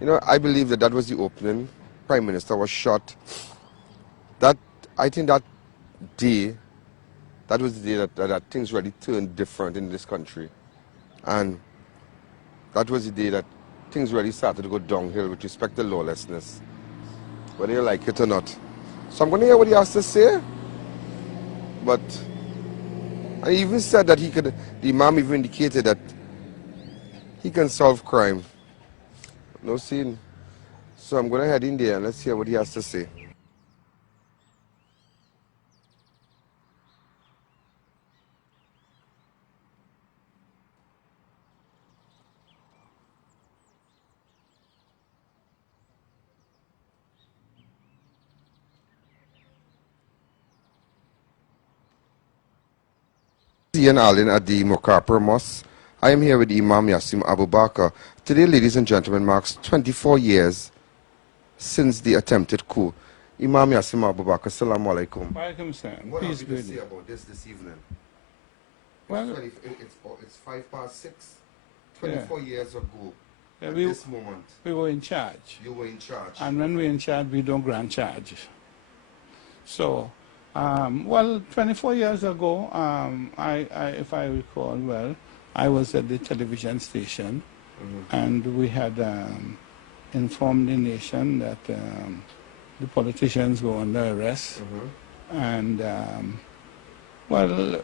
You know, I believe that that was the opening. Prime Minister was shot. I think that day, that was the day that things really turned different in this country. And that was the day that things really started to go downhill with respect to lawlessness, whether you like it or not. So I'm going to hear what he has to say. But I even said that the Imam even indicated that he can solve crime. No scene. So I'm going to head in there and let's hear what he has to say. I.A.N at the Mokapur Mosque. I am here with Imam Yasin Abu Bakr. Today, ladies and gentlemen, marks 24 years since the attempted coup. Imam Yasin Abu Bakr, Assalamu alaikum. Walaikum salam. What Peace have be you to with say you. about this evening? Well, It's 6:05. 24 years ago, yeah, at this moment, we were in charge. you were in charge. And when we're in charge, we don't grant charge. So, well, 24 years ago, if I recall well, I was at the television station, and we had informed the nation that the politicians were under arrest. And, well,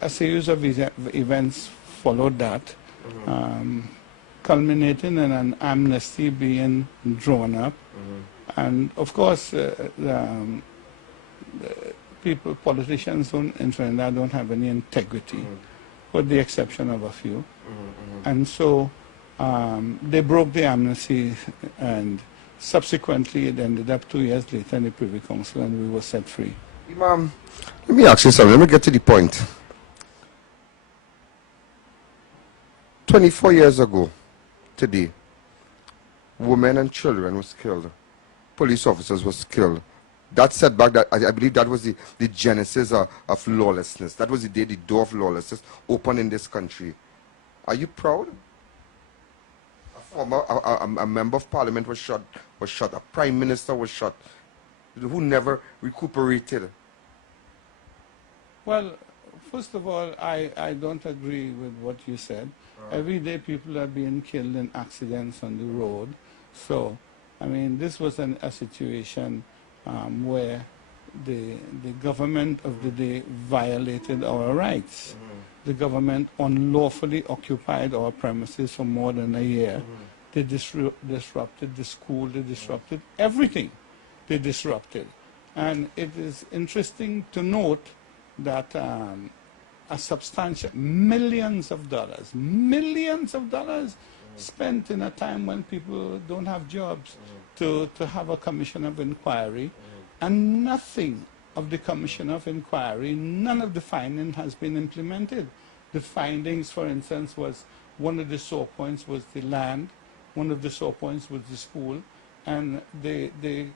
a series of events followed that, culminating in an amnesty being drawn up. And, of course, politicians in Trinidad don't have any integrity, with the exception of a few. And so they broke the amnesty, and subsequently it ended up 2 years later in the Privy Council, and we were set free. Imam, let me ask you something. Let me get to the point. 24 years ago, today, women and children was killed. Police officers was killed. That setback, I believe that was the genesis of lawlessness. That was the day the door of lawlessness opened in this country. Are you proud? A member of parliament was shot. A prime minister was shot, who never recuperated. Well, first of all, I don't agree with what you said. Every day people are being killed in accidents on the road. So, I mean, this was a situation where the government of the day violated our rights. The government unlawfully occupied our premises for more than a year. They disrupted the school, they disrupted everything. They disrupted. And it is interesting to note that a substantial millions of dollars spent in a time when people don't have jobs to have a commission of inquiry, and nothing of the commission of inquiry, none of the findings has been implemented. The findings, for instance, was one of the sore points was the land, one of the sore points was the school, and the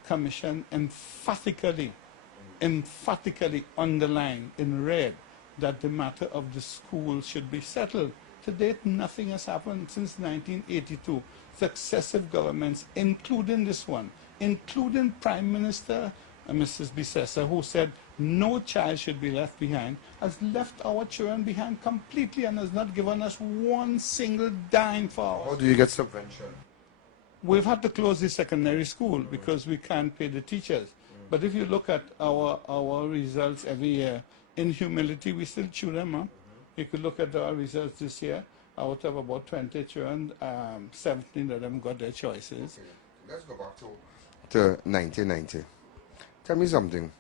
commission emphatically underlined in red that the matter of the school should be settled. To date, nothing has happened since 1982. Successive governments, including this one, including Prime Minister Mrs. Bissessa, who said no child should be left behind, has left our children behind completely and has not given us one single dime for ours. How do you get subvention? We've had to close the secondary school because we can't pay the teachers. But if you look at our results every year, in humility, we still chew them up. You could look at our results this year. Out of about 20 children, 17 of them got their choices. Okay. Let's go back to 1990. Tell me something.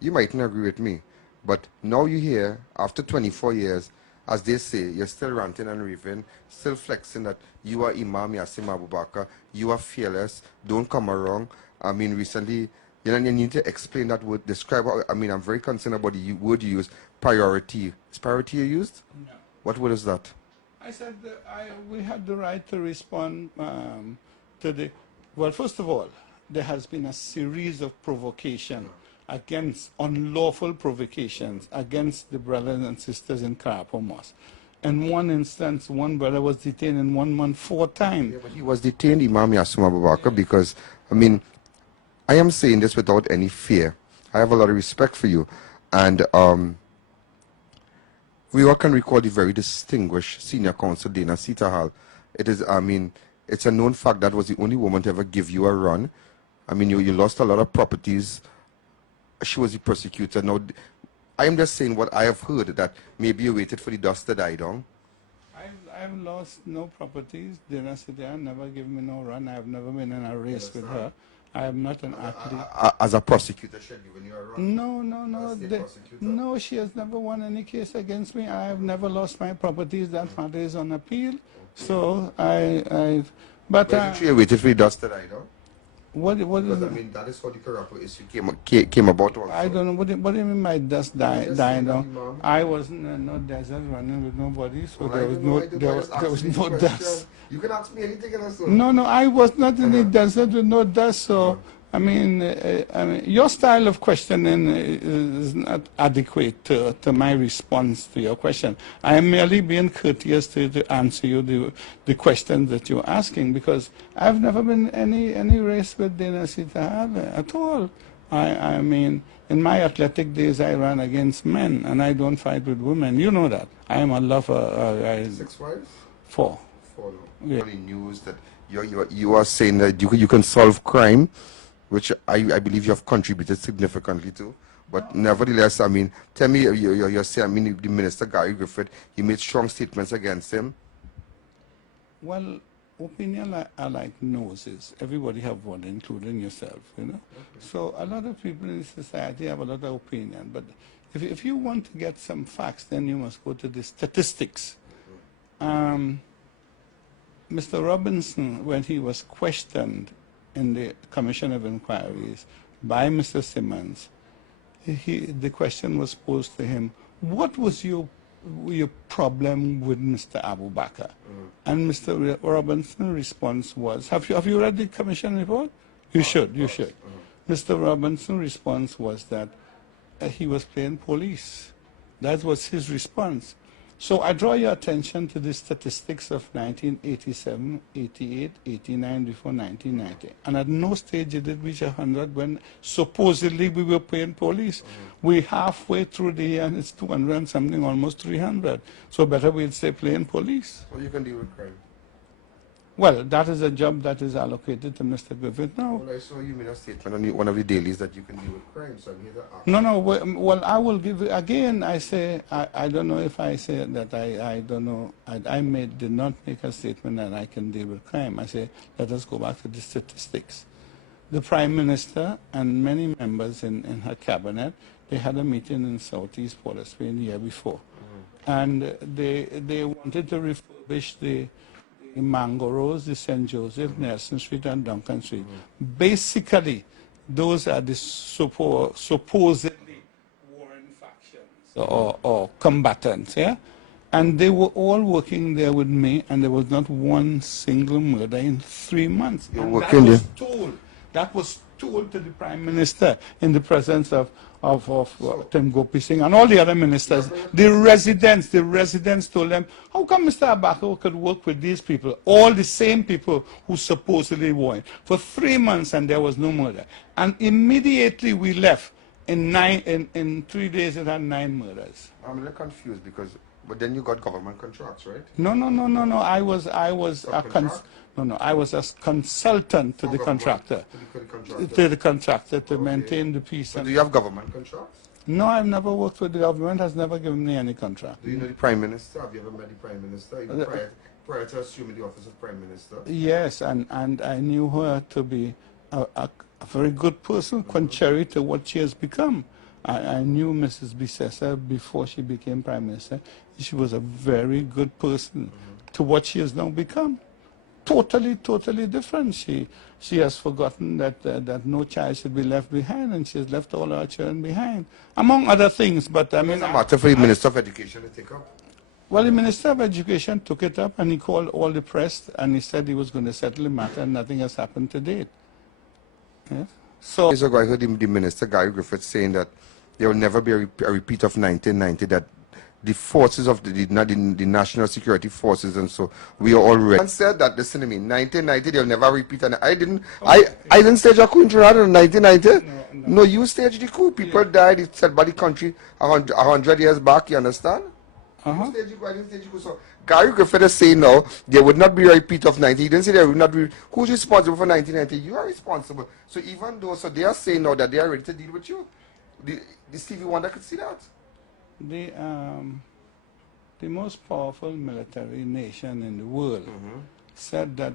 You mightn't agree with me, but now you're here, after 24 years, as they say, you're still ranting and raving, still flexing that you are Imam Yasin Abu Bakr, you are fearless, don't come around. I mean, recently, you need to explain that word, describe how, I mean, I'm very concerned about the word you use, priority. Is priority you used? No. What word is that? I said we had the right to respond to the... Well, first of all, there has been a series of provocation against unlawful provocations against the brothers and sisters in Karapo Mosque. In one instance, one brother was detained in 1 month 4 times. Yeah, but he was detained, Imam Yasin Abu Bakr, because, I mean, I am saying this without any fear. I have a lot of respect for you. And we all can recall the very distinguished senior counsel, Dana Sitahal. It is, I mean, it's a known fact that was the only woman to ever give you a run. I mean, you lost a lot of properties. She was the prosecutor. Now, I am just saying what I have heard, that maybe you waited for the dust to die down. I've lost no properties. Dana Sitahal never given me no run. I've never been in a race with her. I am not an athlete. As a prosecutor, she had given you a run? No. No, she has never won any case against me. I have never lost my properties. That matter is on appeal. Okay. So but you waited for the dust to die down? What is I mean, that is how the Karapu issue came about also. I don't know. What do you mean by dust dying down? I wasn't in no desert running with nobody, so well, there was no dust. You can ask me anything else. No, I was not in the desert with no dust, so I mean, your style of questioning is not adequate to my response to your question. I am merely being courteous to answer you the questions that you're asking, because I've never been any race with Dana Sitahal at all. I mean, in my athletic days, I ran against men, and I don't fight with women. You know that. I am a lover. 6 wives? 4. 4, no. Yeah. Only news that you are saying that you can solve crime, which I believe you have contributed significantly to. But nevertheless, I mean, tell me, you're saying, I mean, the Minister, Gary Griffith, he made strong statements against him. Well, opinion are like noses. Everybody have one, including yourself, you know. Okay. So a lot of people in society have a lot of opinion. But if you want to get some facts, then you must go to the statistics. Mr. Robinson, when he was questioned in the Commission of Inquiries by Mr. Simmons, the question was posed to him, what was your problem with Mr. Abu Bakr? And Mr. Robinson's response was, have you read the Commission report? You should. Mr. Robinson's response was that he was playing police. That was his response. So I draw your attention to the statistics of 1987, 88, 89 before 1990. And at no stage did it reach 100 when supposedly we were paying police. We halfway through the year and it's 200 and something, almost 300. So better we'd say playing police. Well, you can deal with crime. Well, that is a job that is allocated to Mr. Griffith now. Well, I saw you made a statement on one of the dailies that you can deal with crime, so I'm here to ask. No, well, I will give you, again, I say, I don't know if I say that I don't know, did not make a statement that I can deal with crime. I say, let us go back to the statistics. The Prime Minister and many members in her cabinet, they had a meeting in Southeast Port of Spain the year before. And they wanted to refurbish the Mango Rose, the St. Joseph, Nelson Street, and Duncan Street. Basically, those are the supposedly warring factions or combatants, yeah? And they were all working there with me, and there was not one single murder in 3 months. You're working there? That was told to the Prime Minister in the presence of Tim Gopi Singh and all the other ministers. The residents told them, how come Mr. Abu Bakr could work with these people, all the same people who supposedly were for 3 months and there was no murder? And immediately we left. In 3 days it had 9 murders. I'm a little confused because, but then you got government contracts, right? No. I was a consultant to the contractor. To the contractor to maintain the peace. But do you have government contracts? No, I've never worked with the government. Has never given me any contract. Do you know the Prime Minister? Have you ever met the Prime Minister? Even prior to assuming the office of Prime Minister? Yes, and I knew her to be a very good person, contrary to what she has become. I knew Mrs. Bissessa before she became Prime Minister. She was a very good person to what she has now become. Totally different. She has forgotten that no child should be left behind, and she has left all our children behind, among other things. But I mean, it's a matter for the Minister of Education to take up. Well, the Minister of Education took it up, and he called all the press, and he said he was going to settle the matter, and nothing has happened to date. Yes? So, years ago, I heard the Minister, Gary Griffith, saying that there will never be a repeat of 1990, that the forces of the national security forces, and so we are already. And said that, listen to me, 1990 they'll never repeat, and I didn't stage a coup in Trinidad in 1990. No, you staged the coup. People died. It said by the country 100 years back. You understand? You staged the coup. I didn't stage the coup. So Gary Griffith is saying now there would not be a repeat of 90. He didn't say there would not be. Who's responsible for 1990? You are responsible. So even though, so they are saying now that they are ready to deal with you. The Stevie Wonder could see that. The most powerful military nation in the world said that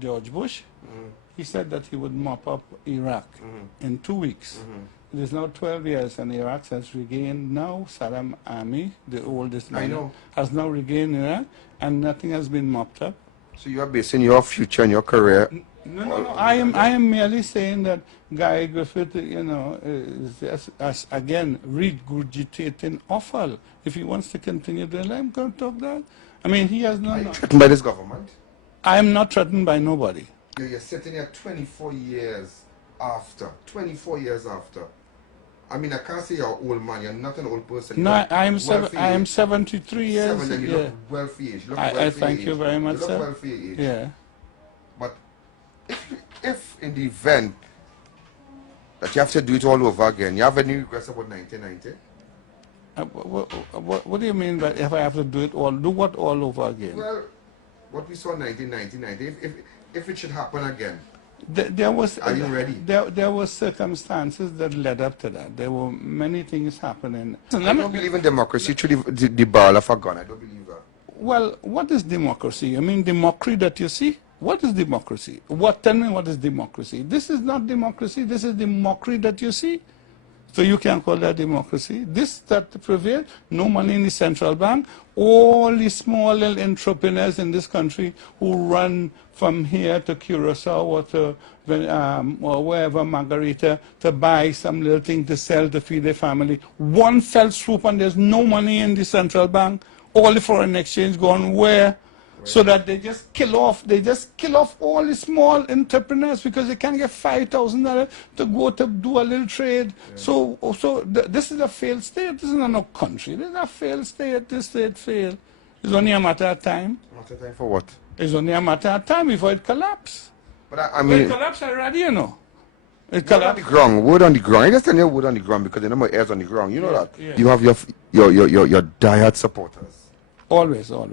George Bush, he said that he would mop up Iraq in 2 weeks. It is now 12 years and Iraq has regained now. Saddam army, the oldest man, has now regained Iraq and nothing has been mopped up. So you are basing your future and your career? No. I am merely saying that Guy Griffith, you know, is just, again, regurgitating offal. If he wants to continue doing that, I'm going to talk that. I mean, he has no... Are you threatened by this government? I am not threatened by nobody. You're sitting here 24 years after. 24 years after. I mean, I can't say you're an old man. You're not an old person. No, I am 73 years. And you look well for your age. I thank you very much, sir. You look well for your age. Yeah. But if in the event that you have to do it all over again, you have any regrets about 1990? What do you mean by if I have to do it all? Do what all over again? Well, what we saw in 1990, if it should happen again, are you ready? There were circumstances that led up to that. There were many things happening. I don't believe in democracy through the barrel of a gun. I don't believe that. Well, what is democracy? I mean, democracy that you see? What is democracy? Tell me what is democracy? This is not democracy. This is the mockery that you see. So you can call that democracy. This that prevails, no money in the central bank. All the small little entrepreneurs in this country who run from here to Curacao or to or wherever, Margarita, to buy some little thing to sell to feed their family. One fell swoop and there's no money in the central bank. All the foreign exchange gone where? So that they just kill off all the small entrepreneurs because they can't get $5,000 to go to do a little trade. Yeah. So this is a failed state. This is not no country. This is a failed state. This state failed. It's only a matter of time. A matter of time for what? It's only a matter of time before it collapses. But I mean, it collapsed already, you know. It collapsed. Word on the ground. I just tell you word on the ground because the number of airs on the ground. You know that. Yeah. You have your diehard supporters. Always. I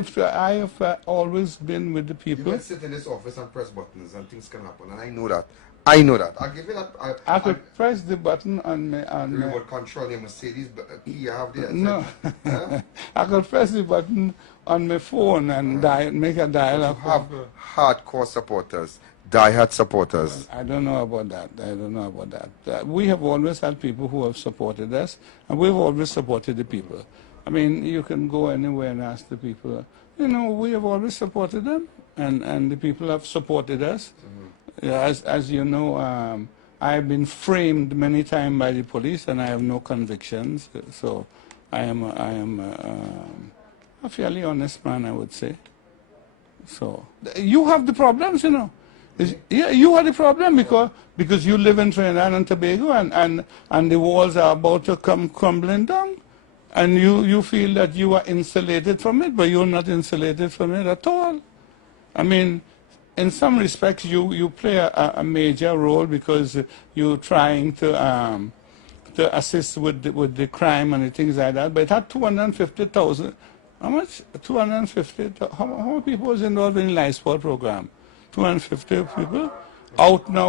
have always been with the people. You can sit in this office and press buttons and things can happen, and I know that. I'll give you that. I could press the button on my... The remote control, the Mercedes key you have there. No. I could press the button on my phone and make a dial-up. You have hardcore supporters, diehard supporters. I don't know about that. We have always had people who have supported us, and we've always supported the people. I mean, you can go anywhere and ask the people. You know, we have always supported them, and the people have supported us. As you know, I have been framed many times by the police, and I have no convictions. So I am a fairly honest man, I would say. So you have the problems, you know. Yeah, you are the problem because you live in Trinidad and Tobago, and the walls are about to come crumbling down. And you feel that you are insulated from it, but you're not insulated from it at all. I mean, in some respects, you play a major role because you're trying to assist with the crime and the things like that. But it had 250,000. How much? 250. How many people was involved in the life support program? 250 people out now.